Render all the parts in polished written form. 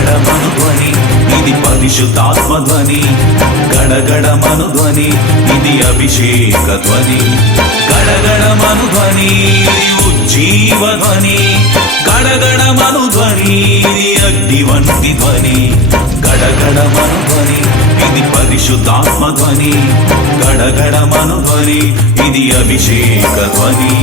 గడగడమను ధ్వని ఇది పరిశుద్ధాత్మ ధ్వని, గడగడమను ధ్వని ఇది అభిషేక ధ్వని, గడగడమను ధ్వని ఇది ఉజ్జీవ ధ్వని, గడగడమను ధ్వని ఇది అగ్ని వంటి ధ్వని, గడగడమను ధ్వని ఇది పరిశుద్ధాత్మ ధ్వని, గడగడమను ధ్వని ఇది అభిషేక ధ్వని.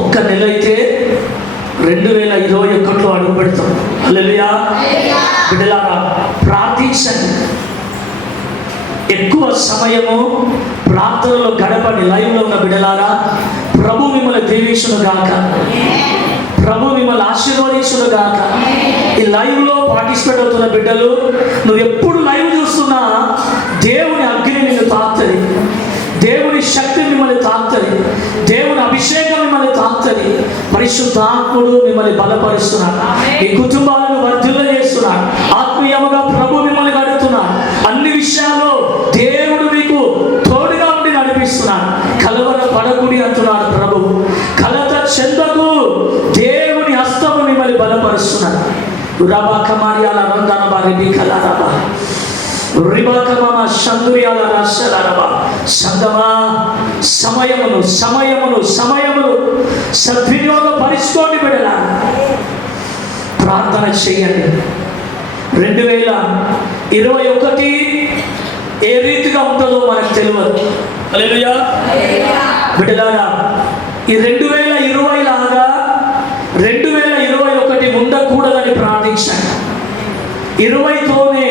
ఒక్క నెల అయితే 2021లో అడుగు పెడతాం. హల్లెలూయా. బిడ్డలారా ప్రార్థించండి, ఎక్కువ సమయము ప్రార్థనలో గడపండి. లైవ్లో ఉన్న బిడ్డలారా, ప్రభు మిమ్మల్ని దీవించును గాక, ప్రభు మిమ్మల్ని ఆశీర్వదించును గాక. ఈ లైవ్లో పార్టిసిపేట్ అవుతున్న బిడ్డలు, నువ్వు ఎప్పుడు లైవ్ చూస్తున్నా దేవుని అగ్ని నిన్ను తాకుతుంది, దేవుని శక్తి మిమ్మల్ని తాకుతుంది, దేవుని అభిషేకం మిమ్మల్ని తాకుతుంది. పరిశుద్ధాత్ముడు మిమ్మల్ని బలపరుస్తున్నాడు, మీ కుటుంబాలను వర్ధిల్ల చేస్తున్నాడు, ఆత్మీయముగా ప్రభు మిమ్మల్ని గడుపుతున్నాడు. అన్ని విషయాల్లో దేవుడు మీకు తోడుగా ఉండి నడిపిస్తున్నాడు. కలవర పడకుడి అంటున్నాడు ప్రభు, కలత చెందకు, దేవుని హస్తము మిమ్మల్ని బలపరుస్తున్నాడు. రబా కమారియాల రంగన బారి కలరబా రిబాకమా షందురియాల రాశలరబా. సంగమా, సమయమును సమయమును సమయమును సద్వినియోగపరుచుకోండి బిడ్డలా, ప్రార్థన చేయండి. 2021 ఏ రీతిగా ఉంటుందో మనకు తెలియదు. హల్లెలూయా. బిడ్డలారా, ఈ 2020 లాగా 2021 ఉండకూడదని ప్రార్థించండి. 20తోనే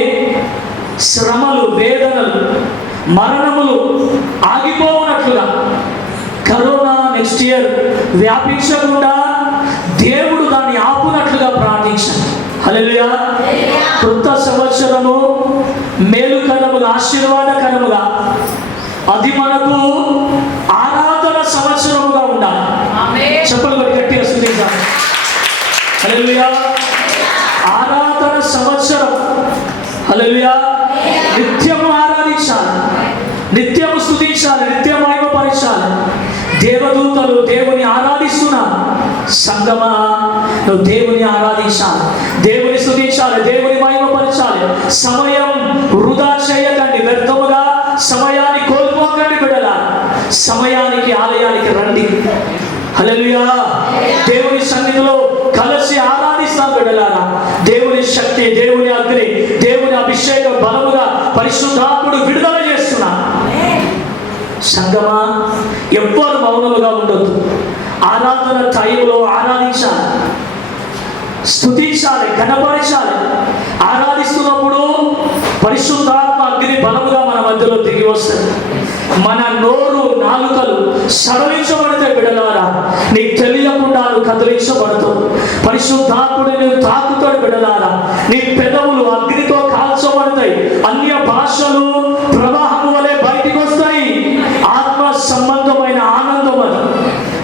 శ్రమలు, వేదనలు, మరణములు ఆగిపోవునట్లుగా, కరోనా నెక్స్ట్ ఇయర్ వ్యాపించకుండా దేవుడు దాన్ని ఆపునట్లుగా ప్రార్థించండి. హల్లెలూయా. కృత సంవత్సరము మేలుకరముగా, ఆశీర్వాదకరముగా, అది మనకు ఆరాధన సంవత్సరముగా ఉండాలి. చెప్పలు కొట్టి గట్టిగా స్తుతించాలి. హల్లెలూయా. ఆరాధన సంవత్సరం. హల్లెలూయా. నిత్యము ఆరాధించాలి, నిత్యము స్తుతించాలి, నిత్యం మహిమపరచాలి. దేవదూతలు దేవుని ఆరాధిస్తున్నారు. సంగమా, నువ్వు దేవుని ఆరాధించాలి, దేవుని స్తుతించాలి, దేవుని మహిమపరచాలి. సమయం వృధా చేయకండి, వ్యర్థముగా సమయాన్ని కోల్పోకండి బిడ్డలా. సమయానికి ఆలయానికి రండి. హల్లెలూయా. దేవుని సన్నిధిలో కలిసి ఆరాధిస్తాం బిడ్డలారా. దేవుని శక్తి, దేవుని అగ్ని, దేవుని అభిషేకం బలముగా పరిశుద్ధాత్ముడు విడుదల చేస్తున్నా. సంగమా, ఎవ్వరు మౌనముగా ఉండొద్దు. ఆరాధన టైంలో ఆరాధించాలి, స్తుతించాలి, కనపరచాలి. ఆరాధిస్తున్నప్పుడు పరిశుద్ధాత్మ అగ్ని బలముగా మన మధ్యలో దిగి వస్తుంది. మన నోరు, నాలుకలు సడలించబడితే బిడ్డలారా, నీకు తెలియకుండా నువ్వు కదిలించబడతావు. పరిశుద్ధాత్ముడు నువ్వు తాకుతాడు బిడ్డలారా. నీ పెదవులు అగ్నితో కాల్చబడతాయి. అన్య భాషలు ప్రవాహము వలె బయటికి వస్తాయి. ఆత్మ సంబంధమైన ఆనందం అది.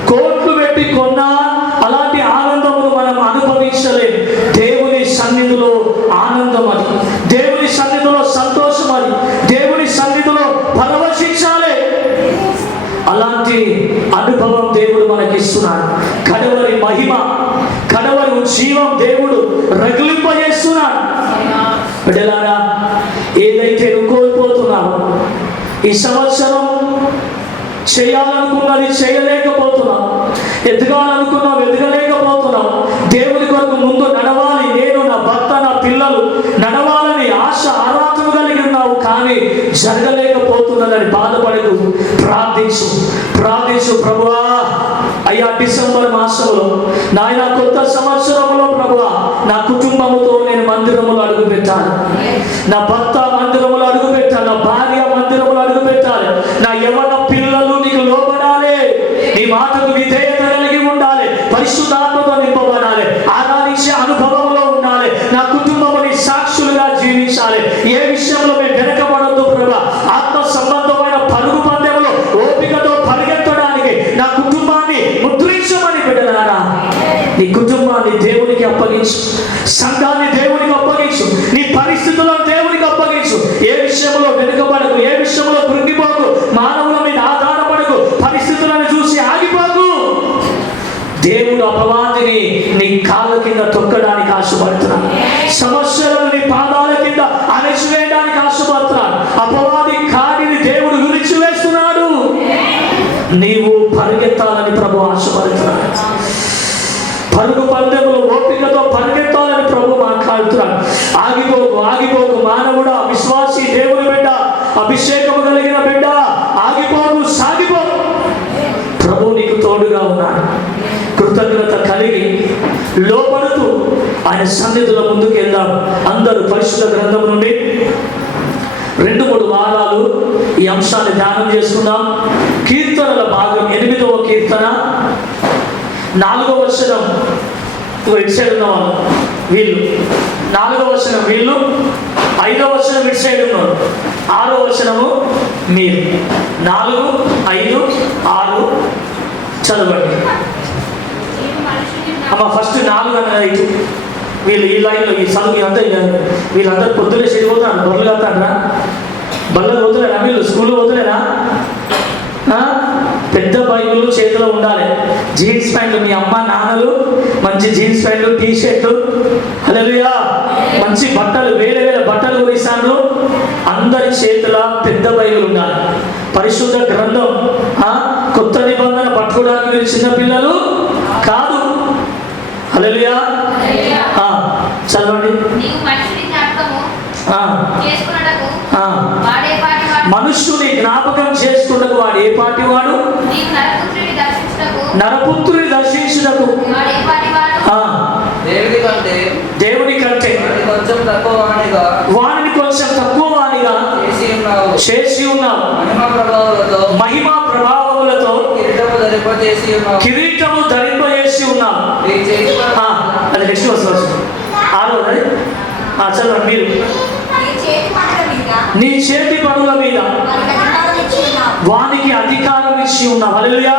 కోట్లు పెట్టి కొన్నా అలాంటి ఆనందమును మనం అనుభవించలేం. దేవుని సన్నిధిలో ఆనందం అది, దేవుని సన్నిధిలో సంతోషం అది, దేవుని సన్నిధిలో పరవశించాలి. అలాంటి అనుభవం దేవుడు మనకిస్తున్నాడు. కడవరి మహిమ, కడవరి జీవం దేవుడు రగిలింపజేస్తున్నాడు. బిడ్డలారా, ఏదైతే నువ్వు కోల్పోతున్నావో, ఈ సంవత్సరం చేయాలనుకున్నది చేయలేకపోతున్నావు, ఎదగాలనుకున్నావు ఎదగలేకపోతున్నావు. దేవుని కొరకు ముందు నడవాలి, నేను, నా భర్త, నా పిల్లలు నడవాలని ఆశ, ఆరాధన కలిగి ఉన్నావు, కానీ జరగలేకపోతున్నదని బాధపడకు. ప్రార్థించు, ప్రార్థించు. ప్రభువా, అయ్యా డిసెంబర్ మాసంలో నాయన కొత్త సంవత్సరంలో ప్రభువా, నా కుటుంబముతో నేను మందిరములో అడుగు పెట్టాలి, నా భర్త మందిరములో అడుగు పెట్టాలి, నా భార్య మందిరములో అడుగు పెట్టాలి, నా యవ్వన పిల్లలు నీకు లోబడాలి, నీ మాటకు విధేయత కలిగి ఉండాలి, పరిశుద్ధాత్మతో నింపబడాలి, ఆరాధించే అనుభవంలో ఉండాలి. నా కుటుంబం సంఘాన్ని దేవునికి అప్పగించు, నీ పరిస్థితులను దేవునికి అప్పగించు. ఏ విషయంలో వెనుకబడకు, ఏ విషయంలో కృంగిపోకు, మానవుల మీద ఆధారపడకు, పరిస్థితులను చూసి ఆగిపోకు. దేవుడు అపవాదిని నీ కాళ్ళ కింద తొక్కడానికి ఆశపడుతున్నాడు. సమస్యలను నీ పాదాల కింద అణచివేయడానికి ఆశపడుతున్నాడు. అపవాది కాడిని దేవుడు విరిచివేస్తున్నాడు. నీవు పరిగెత్తాలని ప్రభు ఆశపడుతున్నాడు. పరుగు పందెములు ఓపికతో పరిగెత్తాలని ప్రభు మాట్లాడుతున్నాడు. ఆగిపోకు, ఆగిపోకు మానవుడా, విశ్వాసి, దేవుని బిడ్డ, అభిషేకము కలిగిన బిడ్డ, ఆగిపోకు, సాగిపోకు. ప్రభు నీకు తోడుగా ఉన్నాడు. కృతజ్ఞత కలిగి లోపడుతూ ఆయన సన్నిధిలో ముందుకు వెళ్దాం. అందరూ పరిశుద్ధ గ్రంథం నుండి 2-3 వారాలు ఈ అంశాన్ని ధ్యానం చేసుకుందాం. కీర్తనల భాగం 8వ కీర్తన 4వ వచనం. ఇటు సైడ్ ఉన్నవాళ్ళు వీళ్ళు, 4వ వచనం వీళ్ళు, 5వ వచనం ఇటు సైడ్ ఉన్నారు, 6వ వచనము మీరు. 4, 5, 6 చదవండి అమ్మ. ఫస్ట్ 4 అన్న 5 వీళ్ళు ఈ లైన్లో ఈ చదువు అంతా వీళ్ళందరూ పొద్దున్నే చెడిపోతారు. బొర్రలు కడతాడరా, బళ్ళకు పోతలేరా, వీళ్ళు స్కూల్ పోతలేరా? పెద్ద బైబిల్ చేతిలో ఉండాలి. జీన్స్ ప్యాంట్లు, మీ అమ్మ నాన్నలు మంచి జీన్స్ ప్యాంట్లు, టీ షర్ట్లు, హల్లెలూయా, మంచి బట్టలు, వేరే వేరే బట్టలు కొనిస్తాను. అందరి చేతిలో పెద్ద బైబిల్ ఉండాలి. పరిశుద్ధ గ్రంథం, కొత్త నిబంధన పట్టుకోవడానికి మీరు చిన్నపిల్లలు కాదు. హల్లెలూయా, చదవండి. మనుష్యుని జ్ఞాపకం చేసుకున్నకు వాడు ఏ పాటి వాడు? నరపుత్రుని దర్శించుటకు దేవుని కంటే వాడిని కొంచెం తక్కువ వాడిగా చేసి ఉన్నావు. మహిమా ప్రభావములతో కిరీటము ధరింపజేసి ఉన్నావు. అది నెక్స్ట్ వస్తుంది 6వ. చదవండి మీరు. నీ చేతి పనుల మీద వానికి అధికారం ఇచ్చి ఉన్నావు. హల్లెలూయా.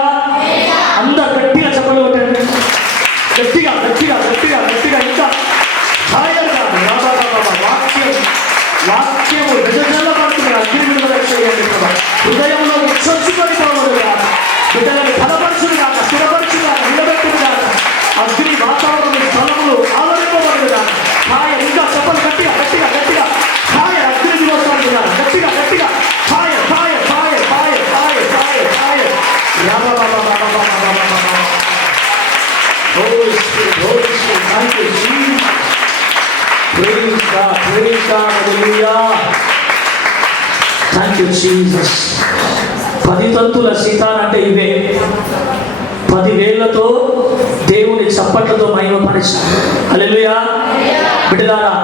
అందరూ గట్టిగా చెప్పలు కొట్టండి. గట్టిగా గట్టిగా గట్టిగా గట్టిగా ఇంకా వాక్యము విజజల్లబడుతుంది. అగ్ని విడుదల చేయండి. హృదయంలో చొచ్చుకొని పోవడుగా, బిడ్డలను బలపరచుడుగా, స్థిరపరచుగా, నిలబెట్టుడుగా, అగ్ని వాతావరణ స్థలములు ఆవరింపబడుగా. ఇంకా చెప్పలు గట్టిగా గట్టిగా గట్టిగా అగ్ని దివసాలు గట్టిగా గట్టిగా fire fire fire fire fire fire fire. Thank you, Jesus. Praise God, praise God, hallelujah. Thank you, Jesus. 10 తంతుల sitar అంటే ఇవే. 10 వేళ్లతో దేవుని చప్పట్లతో మహిమపరిచాడు. హల్లెలూయా. బిడ్డలారా,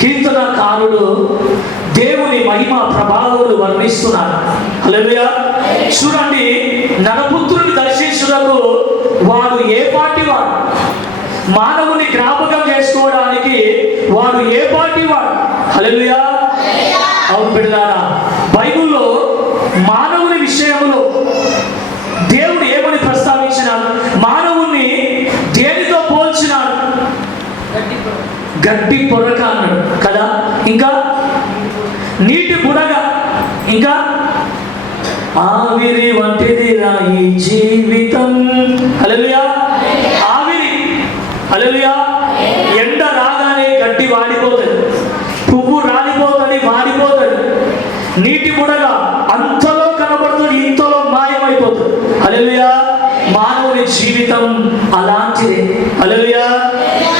కీర్తనకారుడు దేవుని మహిమ ప్రభావములు వర్ణిస్తున్నాడు. హల్లెలూయా. చూడండి, నరపుత్రుని దర్శించుటకు వాడు ఏ పాటి వాడు? మానవుని జ్ఞాపకం చేసుకోవడానికి వాడు ఏ పాటి వాడు? హల్లెలూయా. అవును బిడ్డలారా, బైబిల్లో మానవుని విషయంలో దేవుడు ఏమని ప్రస్తావించినాడు? మానవుని దేనితో పోల్చినాడు? గడ్డి పొరక అన్నాడు కదా. ఇంకా నీటి బుడగ, ఇంకా ఆవిరి వంటిది ఈ జీవితం. హల్లెలూయా. ఆవిరి, హల్లెలూయా. ఎండ రాగానే గడ్డి వాడిపోతుంది, పువ్వు రాలిపోతుంది, వాడిపోతుంది. నీటి బుడగ అంతలో కనబడుతుంది, ఇంతలో మాయమైపోతుంది. హల్లెలూయా. మానవుని జీవితం అలాంటిదే. హల్లెలూయా.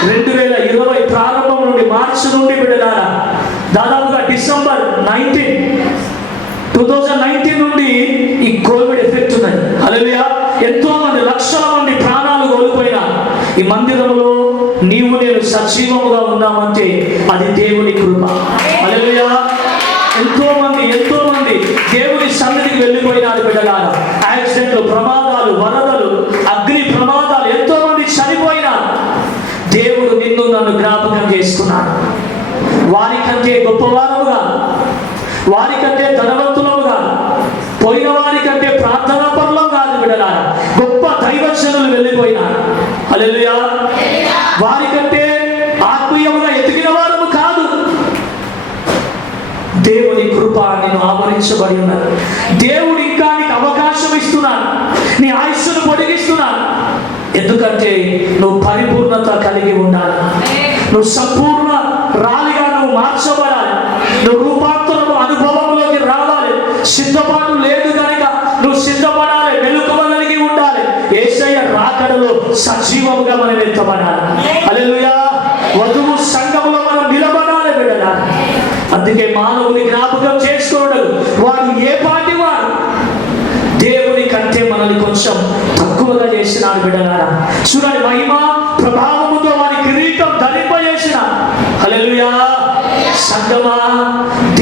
2020 ప్రారంభం నుండి, మార్చి నుండి బిడ్డలారా, దాదాపుగా డిసెంబర్ 2019 నుండి ఈ కోవిడ్ ఎఫెక్ట్ ఉన్నది. హల్లెలూయా. ఎంతో మంది, లక్షల మంది ప్రాణాలు కోల్పోయినా ఈ మందిరంలో నీవు నేను సజీవముగా ఉన్నామంటే అది దేవుని కృప. హల్లెలూయా. ఎంతో మంది దేవుని సన్నిధికి వెళ్ళిపోయినారు బిడ్డలారా. యాక్సిడెంట్లు, ప్రమాదాలు, వరదలు, అగ్ని ప్రమాదాలు, ఎంతో మంది చనిపోయినారు. దేవుడు నిన్ను నన్ను జ్ఞాపకం చేసుకున్నాడు. వారికంటే గొప్పవారముగా, వారికంటే ధనవంతులముగా, పోయిన వారికంటే ప్రార్థనా పరులం కాదు బిడ్డలారా. గొప్ప దైవజనులు వెళ్ళిపోయినారు. హల్లెలూయా. వారికంటే కృప నేను ఆవరించబడి ఉన్నది. దేవుడు ఇంకా నీకు అవకాశం ఇస్తున్నాడు, నీ ఆయుష్ను పొడిగిస్తున్నాడు. ఎందుకంటే నువ్వు పరిపూర్ణత కలిగి ఉండాలి, నువ్వు సంపూర్ణ రాలిగా నువ్వు మార్చబడాలి, నువ్వు రూపాంతరము అనుభవంలోకి రావాలి. సిద్ధపాటు లేదు కనుక నువ్వు సిద్ధపడాలి, మెలకువ కలిగి ఉండాలి. యేసయ్య రాకడలో సజీవముగా మనం ఎత్తబడాలి. హల్లెలూయా. వధువు సంఘములో మనం నిలబడాలి బిడ్డలా. అందుకే మానవుని జ్ఞాపకం చేసుకోవడం, వాడు ఏ పాటి వాడు దేవుని కంటే మనల్ని కొంచెం తక్కువగా చేసినాడు బిడ్డలారా. చూడండి, మహిమ ప్రభావముతో వారి కిరీటం ధరింపజేసిన. హల్లెలూయా. సంగమా,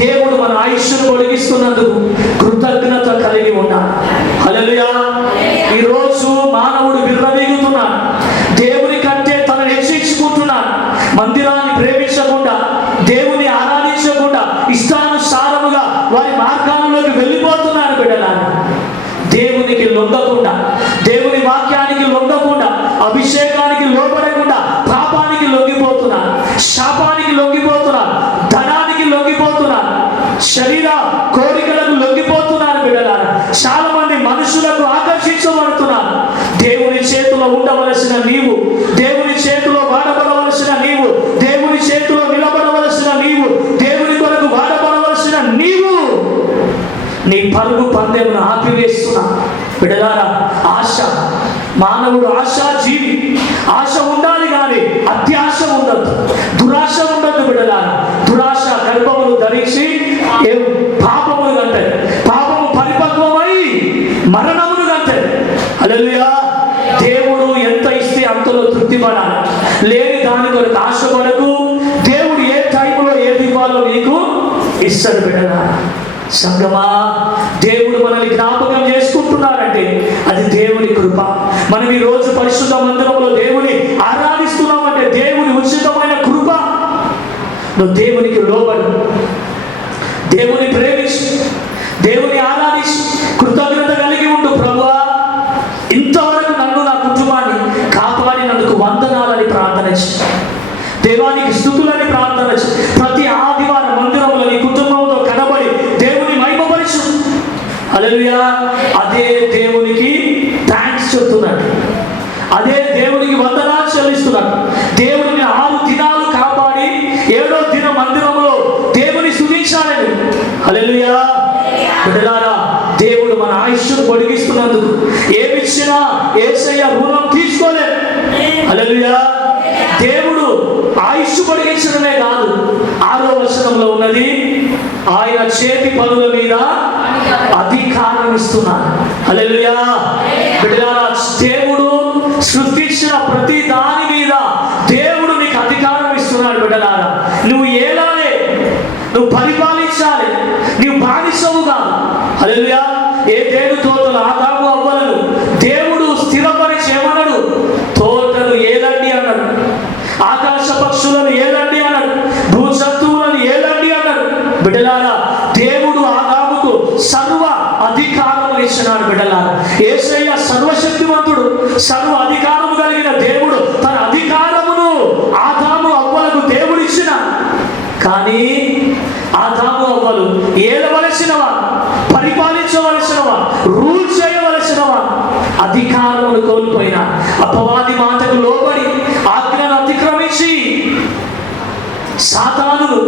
దేవుడు మన ఆయుష్ను పొడిగిస్తున్నందుకు కృతజ్ఞత కలిగి ఉన్నాడు. హల్లెలూయా. ఈరోజు మానవుడు విర్రవీగుతున్నాడు, దేవుని కంటే తనను హెచ్చించుకుంటున్నాడు. మందిరాన్ని ప్రేమించకుండా, దేవుని ఆరాధించకుండా, ఇష్టానుసారముగా వారి మార్గాల్లోకి వెళ్ళిపోతున్నారు బిడ్డలారా. దేవునికి లొంగకుండా, దేవుని వాక్యానికి లొంగకుండా, అభిషేకానికి లోపడకుండా పాపానికి లొంగిపోతున్నారు, శాపానికి లొంగిపోతున్నారు, ధనానికి లొంగిపోతున్నారు, శరీర కోరికలకు లొంగిపోతున్నారు బిడ్డలారా. చాలా మంది మనుషులకు ఆకర్షించబడుతున్నారు. దేవుని చేతిలో ఉండవలసిన నీవు, దేవుని చేతిలో వాడబడవలసిన నీవు, దేవుని చేతిలో నిలబడవలసిన నీవు, దేవుని కొరకు వాడబడవలసిన నీవు నీ పరుగు పందెమును ఆపివేస్తున్నా బిడ్డలారా. ఆశ, మానవుడు ఆశా జీవి. ఆశ ఉండాలి కానీ అత్యాశ ఉండద్దు, దురాశ ఉండద్దు బిడ్డలారా. దురాశ గర్భమును ధరించి పాపమును కంటది, పాపము పరిపక్వమై మరణమును కంటది. హల్లెలూయా. దేవుడు ఎంత ఇస్తే అంతలో తృప్తి పడాలి, లేని దాని కొరకు ఆశపడకు. దేవుడు ఏ టైంలో ఏది ఇవ్వాలో నీకు ఇస్తాడు బిడ్డలారా. సంగమా, దేవుడు మనల్ని జ్ఞాపకం చేసుకుంటున్నారంటే అది దేవుని కృప. మనం ఈ రోజు పరిశుద్ధ మందిరంలో దేవుని ఆరాధిస్తున్నామంటే దేవుని ఉచితమైన కృప. నువ్వు దేవునికి లోబడు, దేవుని ప్రేమించు, దేవుని ఆరాధించు, కృతజ్ఞత కలిగి ఉండు. ప్రభువా, ఇంతవరకు నన్ను, నా కుటుంబాన్ని కాపాడినందుకు వందనాలని ప్రార్థన చేయి. దేవానికి స్తుతులని ప్రార్థన చేయి. ప్రతి ఆదివారం మందిరంలో నీ కుటుంబంతో కనబడి దేవుని మహిమపరచు. హల్లెలూయా. అదే దేవునికి థాంక్స్ చెప్తున్నాడు, అదే దేవునికి వందనాలు చెల్లిస్తున్నాడు. దేవుడిని 6 దినాలు కాపాడి 7వ దినం మందిరంలో దేవుని స్తుతించాలని. హల్లెలూయా. బిడ్డలారా, దేవుడు మన ఆయుష్ను పొడిగిస్తున్నందుకు ఏమిచ్చినా యేసయ్య రుణం తీసుకోలేదు. హల్లెలూయా. దేవుడు ఆయుష్ పొడిగించడమే కాదు, 6వ వచనంలో ఉన్నది, ఆయన చేతి పనుల మీద అధికారం ఇస్తున్నాడు. హల్లెలూయా. బిడ్డలారా, దేవుడు సృష్టించిన ప్రతి దాని మీద దేవుడు నీకు అధికారం ఇస్తున్నాడు. బిడ్డలారా, నువ్వు ఏలాలే, నువ్వు పరిపాలించాలి, నీవు బానిసవు కాదు. హల్లెలూయా. ఏ దేవుడు తోటలు ఆదాము అవ్వలను దేవుడు స్థిరపరిచి ఏమన్నాడు? తోటలు ఏలండి అన్నాడు, ఆకాశ పక్షులను ఏలండి అన్నాడు, భూజంతువులను ఏలండి అన్నాడు. బిడ్డలారా, దేవుడు ఆదాముకు సర్వ అధికారం ఇచ్చినాడు. బిడ్డలారా, యేసయ్య సర్వశక్తివంతుడు, సర్వ అధికారము కలిగిన దేవుడు. తన అధికారమును ఆదాము అవ్వలకు దేవుడు ఇచ్చిన, కానీ ఆదాము అవ్వలు ఏలవలసిన వారు, పరిపాలించవలసిన వారు, రూల్ చేయవలసిన వారు అధికారమును కోల్పోయిన, అపవాది మాటకు లోబడి ఆజ్ఞను అతిక్రమించి సాతానులు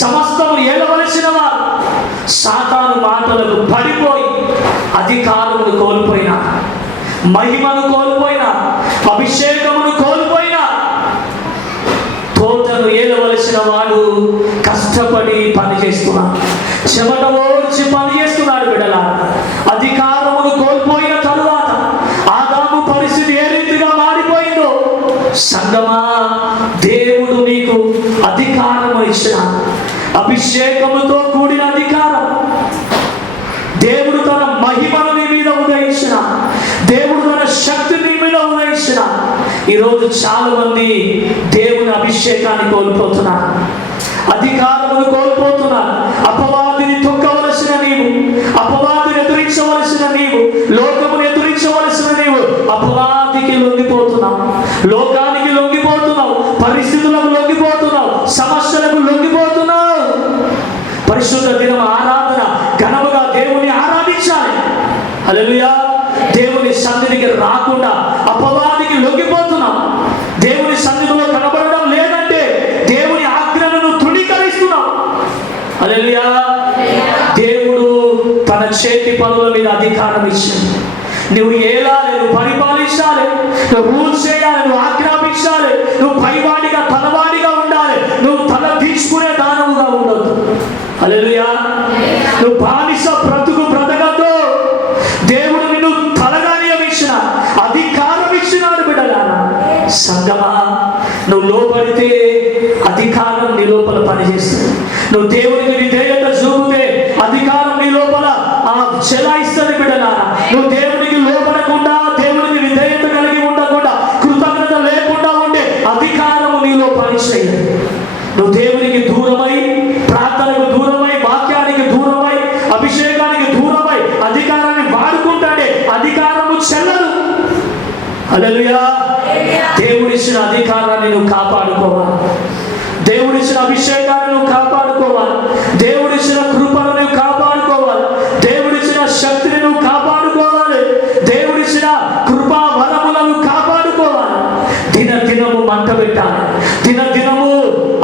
సమస్తము ఏలవలసిన వారు సాతాను మాటలకు పడిపోయి అధికారమును కోల్పోయిన, మహిమను కోల్పోయిన, అభిషేకమును కోల్పోయిన. తోటను ఏలవలసిన వాడు కష్టపడి పనిచేస్తున్నాడు, చెమట ఓడ్చి పనిచేస్తున్నాడు. బిడ్డలా, అధికారమును కోల్పోయిన తరువాత ఆదాము పరిస్థితి ఏ రీతిగా మారిపోయిందో. సంగమా, దేవుడు నీకు అధికారము ఇచ్చిన, అభిషేకముతో కూడిన అధికారం. దేవుడు తన మహిమను నీ మీద ఉదయించిన, దేవుడు తన శక్తిని నీ మీద ఉదయించిన. ఈరోజు చాలా మంది దేవుని అభిషేకాన్ని కోల్పోతున్నారు, అధికారమును కోల్పోతున్నారు. అపవాదిని తొక్కవలసిన నీవు, అపవాదిని ఎదురించవలసిన నీవు, లోకమును ఎదురించవలసిన నీవు అపవాదికి లొంగిపోతున్నావు, లోకానికి లొంగిపోతున్నావు, పరిస్థితులకు లొంగిపోతున్నావు, సమస్యలకు లొంగిపోతున్నావు. పరిశుద్ధ దినం ఆరాధన సన్నిధికి రాకుండా అపవాదికి లొంగిపోతున్నాం. దేవుని సన్నిధిలో కనబడడం లేదంటే దేవుని ఆజ్ఞలను తృణీకరిస్తున్నాం. హల్లెలూయా. దేవుడు తన చేతి పనుల మీద అధికారం ఇచ్చింది. నువ్వు ఏలాలి, నువ్వు పరిపాలించాలి, నువ్వు రూల్స్ చేయాలి, నువ్వు ఆజ్ఞాపించాలి, నువ్వు పైవాడిగా తలవాడిగా ఉండాలి, నువ్వు తల తీసుకునే దానవుగా ఉండొద్దు. హల్లెలూయా. నువ్వు బానిస బ్రతుకు బ్రతకద్దు. దేవుడు నిన్ను తలగా నియమించిన అధికారం ఇచ్చినాడు బిడ్డలారా. సంగమా, నువ్వు లోపడితే అధికారం నీ లోపల పనిచేస్తుంది. నువ్వు దేవునికి విధేయత చూపితే అధికారం నీ లోపల చెలాయిస్తుంది బిడ్డలారా. నువ్వు దేవునికి లోపడకుండా, దేవునికి విధేయత కలిగి ఉండకుండా, కృతజ్ఞత లేకుండా ఉంటే అధికారము నీలో పనిచేయదు. నువ్వు దేవునికి దూరమై, ప్రార్థనకు దూరమై, వాక్యానికి దూరమై, అభిషేకానికి దూరమై అధికారాన్ని వాడుకుంటాడే అధికారము చెల్లదు. హల్లెలూయా. దేవుడిచ్చిన అధికారాన్ని నువ్వు కాపాడుకోవాలి. దేవుడిచ్చిన అభిషేకాన్ని నువ్వు కాపాడుకోవాలి. దేవుడిచ్చిన కృపను నువ్వు కాపాడుకోవాలి. దేవుడిచ్చిన శక్తిని నువ్వు కాపాడుకోవాలి. దేవుడిచ్చిన కృపా వరములను కాపాడుకోవాలి. దినదినము మంట పెట్టాలి. దినదినము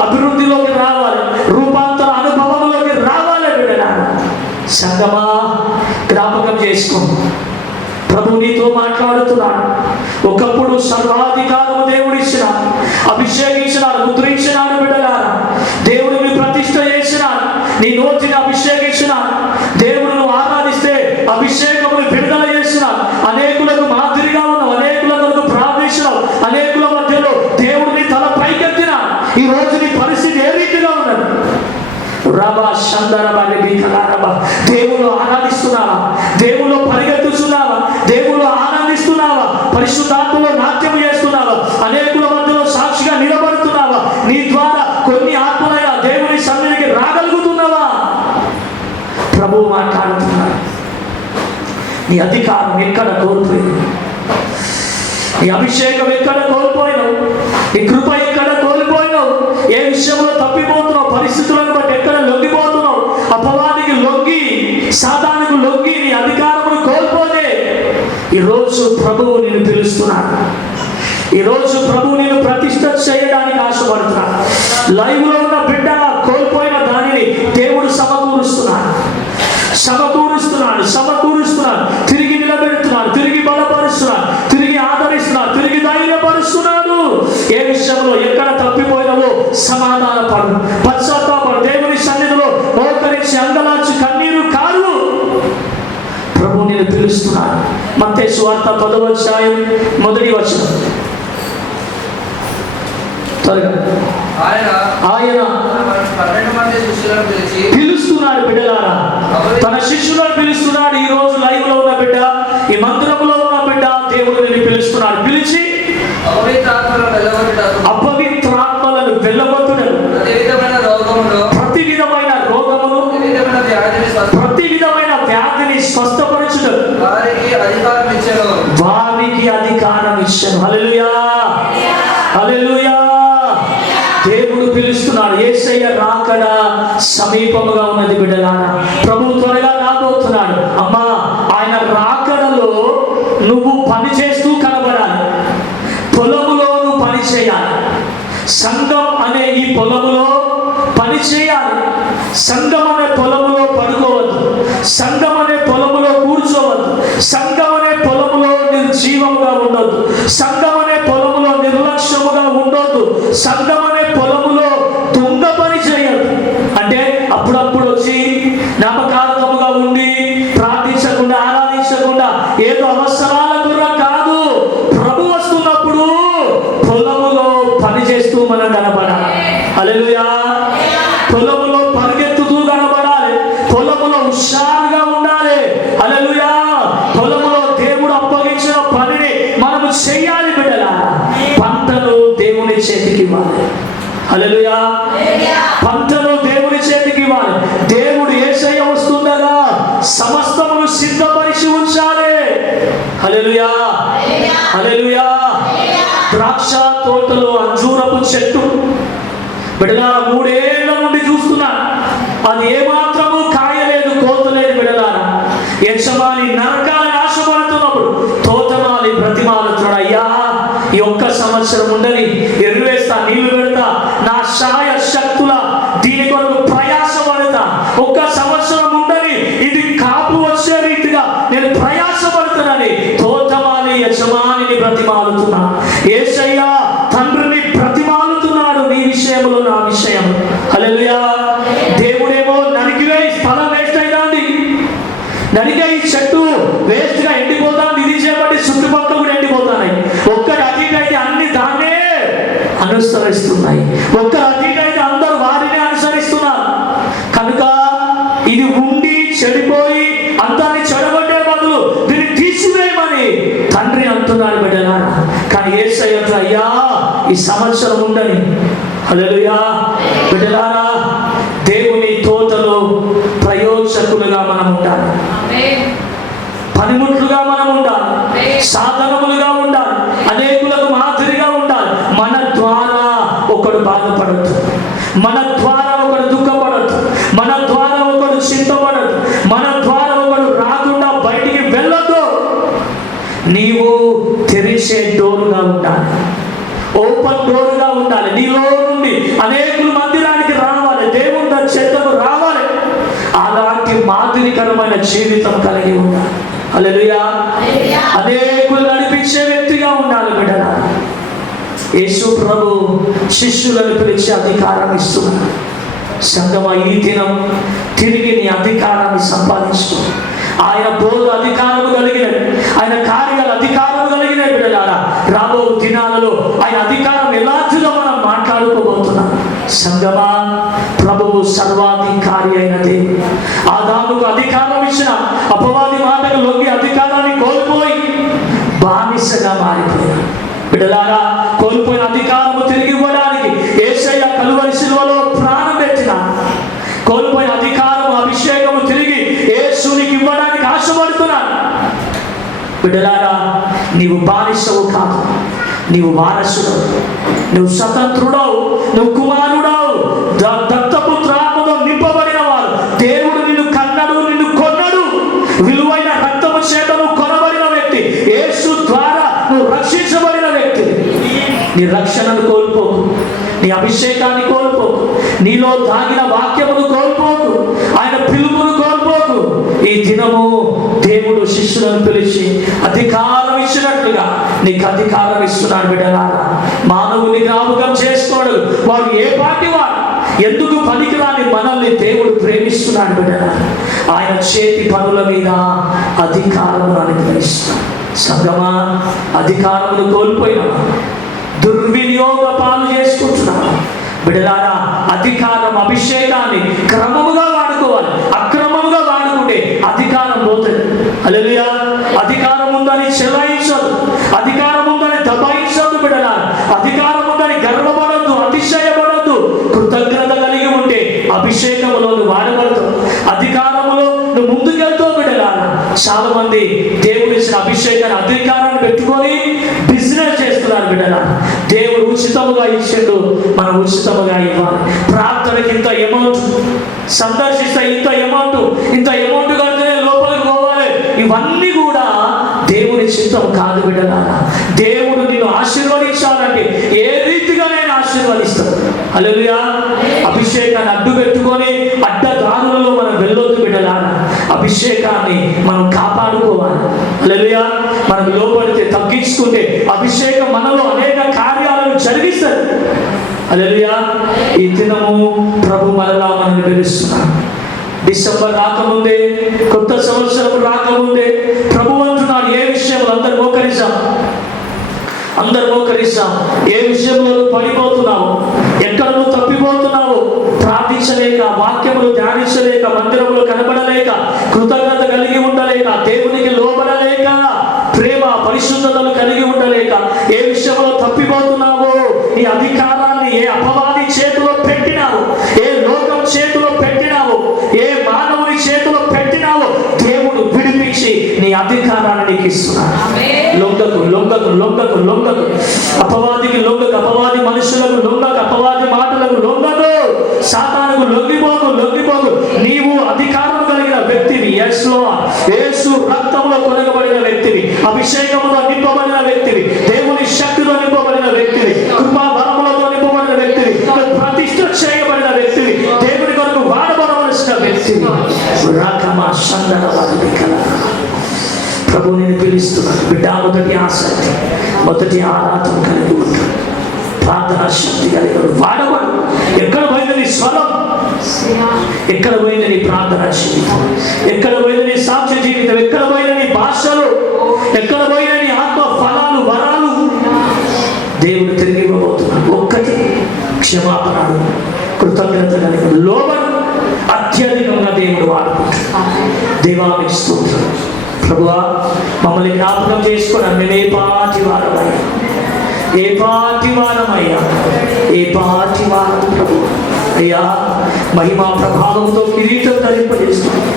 అభివృద్ధిలోకి రావాలి. రూపాంతర అనుభవంలోకి రావాలి బిడ్డలారా. సంగమా, జ్ఞాపకం చేసుకో, ప్రభు నీతో మాట్లాడుతున్నాడు. ఒకప్పుడు సర్వాధికారము దేవుడిచ్చిన, అభిషేకించినాడు, ముద్రించినాడు బిడ్డలారా. దేవుడిని ప్రతిష్ఠ చేసినాడు, నీ నోటిని అభిషేకించినాడు. దేవుడును ఆరాధిస్తే అభిషేకమును విడుదల చేసినాడు. అనేకులకు మాదిరిగా ఉన్నావు, అనేకులకు ప్రార్థించినావు, అనేకుల మధ్యలో దేవుడిని తల పైకెత్తినాడు. ఈ రోజు నీ పరిస్థితి ఏ రీతిగా ఉన్నది? రబా శందరబారి బీకలారబా. దేవుడు ఆరాధిస్తున్నావా? దేవుడు పరిగెత్తుతున్నావా? దేవుడు ఆనందిస్తున్నావా? పరిశుద్ధాత్మలో నాట్యం చేస్తున్నావా? అనేకుల మధ్యలో సాక్షిగా నిలబడుతున్నావా? నీ ద్వారా కొన్ని ఆత్మలైన దేవుని సన్నిధికి రాగలుగుతున్నావా? ప్రభువు మాట్లాడుతున్నాడు. నీ అధికారం ఎక్కడ కోల్పోయింది? నీ అభిషేకం ఎక్కడ కోల్పోయినావు? నీ కృప ఎక్కడ కోల్పోయినావు? ఏ విషయంలో తప్పిపోతున్నావు? పరిస్థితులను బట్టి ఎక్కడ లొంగిపోతున్నావు? అపవాదికి లొంగి, సాతానుకు లొంగి నీ అధికారమును కోల్పోతే ఈరోజు ప్రభువు నిన్ను పిలుస్తున్నాడు. ఈరోజు ప్రభువు నిన్ను ప్రతిష్ఠ చేయడానికి ఆశపడుతున్నాడు. లైవ్ లో ఉన్న బిడ్డ కోల్పోయిన దానిని దేవుడు సమకూరుస్తున్నాడు, సమకూరుస్తున్నాడు, సమకూరుస్తున్నాడు. తిరిగి నిలబెడుతున్నాడు, తిరిగి బలపరుస్తున్నాడు, తిరిగి ఆదరిస్తున్నాడు, తిరిగి ధైర్యపరుస్తున్నాడు. ఏ విషయంలో ఎక్కడ తప్పిపోయినవో సమాధానపడు, పశ్చాత్తాపడు. దేవుని సన్నిధిలో మోకరించి అంగలార్చి కన్నీరు కారు. ప్రభు నేను పిలుస్తున్నాడు. మత్తయి సువార్త 10వ అధ్యాయం 1వ వచనం. త్వరగా. ఆయన పిలుస్తున్నాడు బిడ్డలారా. తన శిష్యులను పిలుస్తున్నాడు. ఈ రోజు లైవ్ లో ఉన్న బిడ్డ, ఈ మందిరంలో ఉన్న బిడ్డ, దేవుడు నిన్ను పిలుస్తున్నాడు. పిలిచి అపవిత్రాత్మలను వెళ్ళగొట్టుటకు, ప్రతి విధమైన రోగమును, ప్రతి విధమైన వ్యాధిని స్వస్థపరచుటకు వారికి అధికారం ఇచ్చాను. హల్లెలూయా, హల్లెలూయా. దేవుడు పిలుస్తున్నాడు. యేసయ్య రాకడ సమీపముగా ఉన్నది బిడ్డలారా. ప్రభు త్వరగా రాబోతున్నాడు. అమ్మా, ఆయన రాకడలో నువ్వు పని చేస్తూ కనబడాలి. పొలములో నువ్వు పని చేయాలి. సంఘం అనే ఈ పొలములో పని చేయాలి. సంఘం అనే పొలములో పడుకోవద్దు. సంఘం అనే పొలములో కూర్చోవద్దు. సంఘం అనే పొలములో నిర్జీవముగా ఉండొద్దు. సంఘం అనే పొలములో నిర్లక్ష్యముగా ఉండొద్దు. సంఘం అనే పొలములో దొంగ పని చేయొద్దు. అంటే అప్పుడప్పుడు వచ్చి నామకార్థముగా ఉండి ప్రార్థించకుండా, ఆరాధించకుండా ఏదో అవసరాల గుర్ర కాదు. ప్రభు వస్తున్నప్పుడు పొలములో పని చేస్తూ మనం కనబడాలి. హల్లెలూయా. పొలములో పరిగెత్తుతూ కనబడాలి. పొలములో హుషారుగా ఉండాలి. హల్లెలూయా. పొలములో దేవుడు అప్పగించిన పనిని మనము చేయాలి బిడ్డలారా. పంటను దేవుని చేతికి ఇవ్వాలి. హల్లెలూయా. పంటను దేవుని చేతికి ఇవ్వాలి. దేవుడు యేసయ్య వస్తుండగా సమస్తమును సిద్ధపరిచి ఉంచాలి. హల్లెలూయా, హల్లెలూయా. ద్రాక్ష తోటలో అంజూరపు చెట్టు బిడ్డలారా 3 ఏళ్ల నుండి చూస్తున్నాను. అది ఏమాత్రము కాయలేదు, కోతలేదు బిడ్డలారా. యజమాని నరకాలని ఆశపడుతున్నప్పుడు తోటమాలి సంవత్సరం ఉండని, ఎరువేస్తా, నీళ్లు పెడతా, నా శాయ శక్తుల దీని కొరకు ప్రయాస పడతా. ఒక్క సంవత్సరం ఉండని, ఇది కాపు వచ్చే రీతిగా నేను ప్రయాస పడుతున్నాను. తోటమాలి యజమానిని బ్రతిమాలుతున్నా. యేసయ్య తండ్రిని బ్రతిమాలుతున్నాడు నీ విషయంలో, నా విషయం. హల్లెలూయా. దేవుడేమో నరికివే, స్థలం వేస్ట్ అయిపోయింది, నరికే ఈ చెట్టు వేస్ట్ గా ఎండిపోతాను, ఇది చేయబట్టి చుట్టుపక్కల కూడా ఎండిపోతాయి. ఒక్కటి అతిథి అన్ని దాన్నే అనుసరిస్తున్నాయి. ఒక్క అతిథి అయితే అందరూ వారినే అనుసరిస్తున్నారు. కనుక ఇది ఉండి చెడిపోయి అంతాన్ని చెడగొట్టే బదులు దీన్ని తీసివేయమని తండ్రి అంటున్నాడు బిడ్డలారా. కానీ యేసయ్య అయ్యా ఈ సంవత్సరం ఉండని. హల్లెలూయా. బిడ్డలారా, దేవుని తోటలో ప్రయోజకులుగా మనం ఉండాలి, పనిముట్లుగా మనం ఉండాలి, సాధనములుగా ఉండాలి, అనేకులకు మాదిరిగా ఉండాలి. మన ద్వారా ఒకడు బాధపడద్దు, మన ద్వారా ఒకడు దుఃఖపడద్దు, మన ద్వారా ఒకడు చింతపడద్దు, మన ద్వారా ఒకడు రాకుండా బయటికి వెళ్ళొద్దు. నీవు తెరిచే డోరుగా ఉండాలి, ఓపెన్ డోరుగా ఉండాలి. నీలో నుండి అనేకులు మందిరానికి రావాలి, దేవుని చెంతకు రావాలి. అలాంటి మాదిరికరమైన జీవితం కలిగి ఉండాలి. హల్లెలూయా. అనేకులు నడిపించే వ్యక్తిగా ఉండాలి బిడ్డలారా. యేసు ప్రభు శిష్యులను పిలిచి అధికారం ఇస్తున్నాడు. సంగమా, ఈ దినం తిరిగి నీ అధికారాన్ని సంపాదించు. ఆయన బోధ అధికారము కలిగినది, ఆయన కార్యాలు అధికారము కలిగినవి బిడ్డలారా. రాబో దినాలలో ఆయన అధికారం ఎలాంటిదో మనం మాట్లాడుకోబోతున్నాం. సంగమా, ప్రభువు సర్వాధికారి అయిన దేవుడు. ఆదాముకు అధికారం ఇచ్చిన అపవాది మాటకు లొంగి అధికారాన్ని కోల్పోయి బానిసగా మారిపోయాడు. బిడ్డలారా, కోల్పోయిన అధికారము తిరిగి ఇవ్వడానికి యేసయ్య కలువరి శిలువలో ప్రాణం పెట్టిన, కోల్పోయిన అధికారము అభిషేకము తిరిగి యేసునికి ఇవ్వడానికి ఆశపడుతున్నాను. బిడ్డలారా, నీవు బానిసవు కాదు, నీవు వారసుడు, నువ్వు స్వతంత్రుడవు, నువ్వు కుమారుడవు, దత్తపుత్రాత్మతో నింపబడిన వారు. దేవుడు నిన్ను కన్నడు, నిన్ను కొన్నడు. విలువైన రక్తము చేత నువ్వు కొనబడిన వ్యక్తి. యేసు ద్వారా నువ్వు రక్షించబడిన వ్యక్తి. నీ రక్షణను కోల్పోకు, నీ అభిషేకాన్ని కోల్పోకు, నీలో దాగిన వాక్యమును కోల్పోకు, ఆయన పిలుపును కోల్పోకు. ఈ దినము దేవుడు శిష్యులను పిలిచి అధికారం ఇచ్చినట్లుగా నీకు అధికారం ఇస్తున్నాడు బిడ్డలారా. మానవుని జ్ఞాపకం చేసుకోడు, వాడు ఏ పాటి వాడు, ఎందుకు పనికిరాని మనల్ని దేవుడు ప్రేమిస్తున్నాడు బిడ్డలారా. ఆయన చేతి పనుల మీద అధికారమును అనుగ్రహిస్తున్నాడు. సంగమా, అధికారమును కోల్పోయినా దుర్వినియోగ పాలు చేసుకుంటున్నాడు బిడ్డలారా. అధికారం అభిషేకాన్ని క్రమముగా వాడుకోవాలి. అక్రమముగా వాడుకుంటే అధికారం పోతుంది. హల్లెలూయా. అధికారం ఉందని చెలాయించదు, అధికారం ఉందని దబాయించదు బిడ్డలారా. అధికారం ఉందని గర్వపడద్దు, అతిశయపడద్దు. కృతజ్ఞత కలిగి ఉంటే అభిషేకములో నువ్వు వాడబడతావు, అధికారములో నువ్వు ముందుకెళ్తావు బిడ్డలారా. చాలా మంది దేవుడు ఇచ్చిన అభిషేకాన్ని, అధికారాన్ని పెట్టుకొని బిజినెస్ చేస్తున్నారు బిడ్డలారా. దేవుడు ఉచితముగా ఇచ్చిండు, మనం ఉచితముగా ఇవ్వాలి. ప్రార్థనకి ఇంత అమౌంట్, సందర్శిస్తే ఇంత అమౌంట్, ఇంత అమౌంట్ కడితేనే లోపలికి పోవాలి. ఇవన్నీ కూడా దేవుని చిత్తం కాదు బిడ్డలారా. దేవుడు నిన్ను ఆశీర్వదించాలంటే ఏ రీతిగా నేను ఆశీర్వదిస్తాను. హల్లెలూయా. అభిషేకాన్ని అడ్డు పెట్టుకొని అడ్డదారులలో మనం వెళ్ళొద్దు బిడ్డలారా. అభిషేకాన్ని మనం కాపాడుకోవాలి. హల్లెలూయా. మనం లోపలికి తగ్గించుకుంటే అభిషేకం మనలో అనేక కార్యాలను జరిగిస్తుంది. హల్లెలూయా. ఈ దినము ప్రభు మరలా మనల్ని పిలుస్తున్నాడు. డిసెంబర్ రాకముందే, కొత్త సంవత్సరం రాకముందే ప్రభు అంటున్నాడు, ఏ విషయంలో అందరు మోకరిస్తాం, అందరు మోకరిస్తాం. ఏ విషయంలో పడిపోతున్నావు, ఎక్కడ నువ్వు తప్పిపోతున్నావు, ప్రార్థించలేక, వాక్యములు ధ్యానించలేక, మందిరంలో కనబడలేక, కృతజ్ఞత కలిగి ఉండలేక, దేవునికి లోబడలేక, ప్రేమ పరిశుద్ధతలు కలిగి ఉండలేక, ఏ విషయంలో తప్పిపోతున్నావో, నీ అధికారాన్ని ఏ అపవాది చేతిలో పెట్టినావు, ఏ లోకం చేతిలో పెట్టినావు, ఏ మానవుని చేతిలో పెట్టినావో దేవుడు విడిపించి నీ అధికారాన్ని నీకు ఇస్తున్నాడు. లొంగకు లొంగకు లొంగకు లొంగకు, అపవాదికి లొంగకు, అపవాది మనుషులకు లొంగకు, అపవాది మాటలకు లొంగకు, సాతానుకు లొంగిపోకు లొంగిపోకు. నీవు అధికారం కలిగిన వ్యక్తివి. యేసు రక్తంలో కొనగబడిన వ్యక్తివి, అభిషేకంలో నింపబడిన వ్యక్తివి, దేవుని శక్తిలో నింపబడిన వ్యక్తివి. పిలుస్తున్నాడు. బిడ్డ, మొదటి ఆసక్తి, మొదటి ఆరాధన కలిగి ఉంటాడు. ప్రార్థనా శక్తి కలిగి వాడవాడు. ఎక్కడ పోయింది నీ స్వరం? ఎక్కడ పోయింది నీ ప్రార్థనా జీవితం? ఎక్కడ పోయింది నీ సాక్ష్య జీవితం? ఎక్కడ పోయింది నీ భాషలు? ఎక్కడ పోయిన నీ ఆత్మ ఫలాలు, వరాలు? దేవుడు తిరిగి ఇవ్వబోతున్నాడు. ఒక్కటి క్షమాపణలు, కృతజ్ఞత కలిగి లోబడు. అత్యధికంగా దేవుడు వాడుకుంటాడు. దేవానికి స్తోత్రం. ప్రభువా, మమ్మల్ని జ్ఞాపకం చేసుకున్నాను. మేము ఏ పాటి వారమయ్యా, ఏ పాటి వారమయ్యా, ఏ పాటి వారం ప్రభు అయ్యా. మహిమా ప్రభావంతో కిరీటం ధరింపజేస్తున్నాం.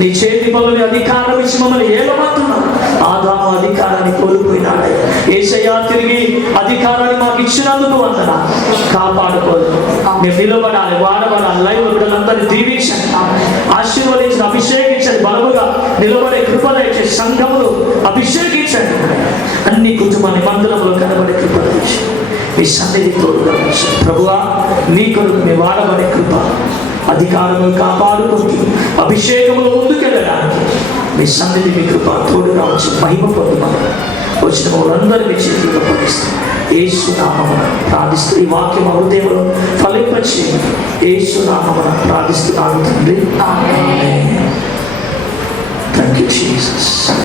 నీ చేతి పనులు అధికారం ఇచ్చి మమ్మల్ని ఏలమంటున్నాం. ఆదాము అధికారాన్ని కోల్పోయినాడయ్యా. యేసయ్యా, తిరిగి అధికారాన్ని మాకు ఇచ్చినందుకు వందనా. కాపాడుకోదు, మేము నిలబడాలి, వాడబడాలి. లైవ్ బిడ్డలందరినీ దీవించండి, ఆశీర్వదించండి, అభిషేకించండి. బలముగా నిలబడే కృపదయచే సంఘములు అభిషేకించండి. అన్ని కుటుంబాన్ని మందిరంలో కనబడే కృపదయచే మీ సన్నిధి తోడుగా ప్రభువా. నీ కొరకు మీ వాడబడే కృప, అధికారములు కాపాడుకుంటూ అభిషేకములు ముందుకెళ్ళడానికి మీ సన్నిధి, మీ కృప తోడుగా వచ్చి మహిమ పొందమని వచ్చిన వాళ్ళందరినీ చేతిలో పడిస్తాం. యేసు నామమున ప్రార్థిస్తూ ఈ వాక్యం హృదయంలో ఫలింపచేయండి. యేసు నామమున ప్రార్థిస్తున్నాను తండ్రి. ఆమేన్. Thank you Jesus.